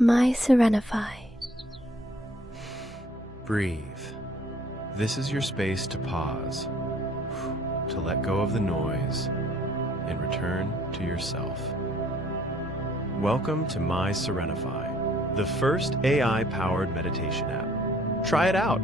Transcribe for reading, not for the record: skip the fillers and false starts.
MySerenify. Breathe. This is your space to pause, to let go of the noise, and return to yourself. Welcome to MySerenify, the first AI-powered meditation app. Try it out.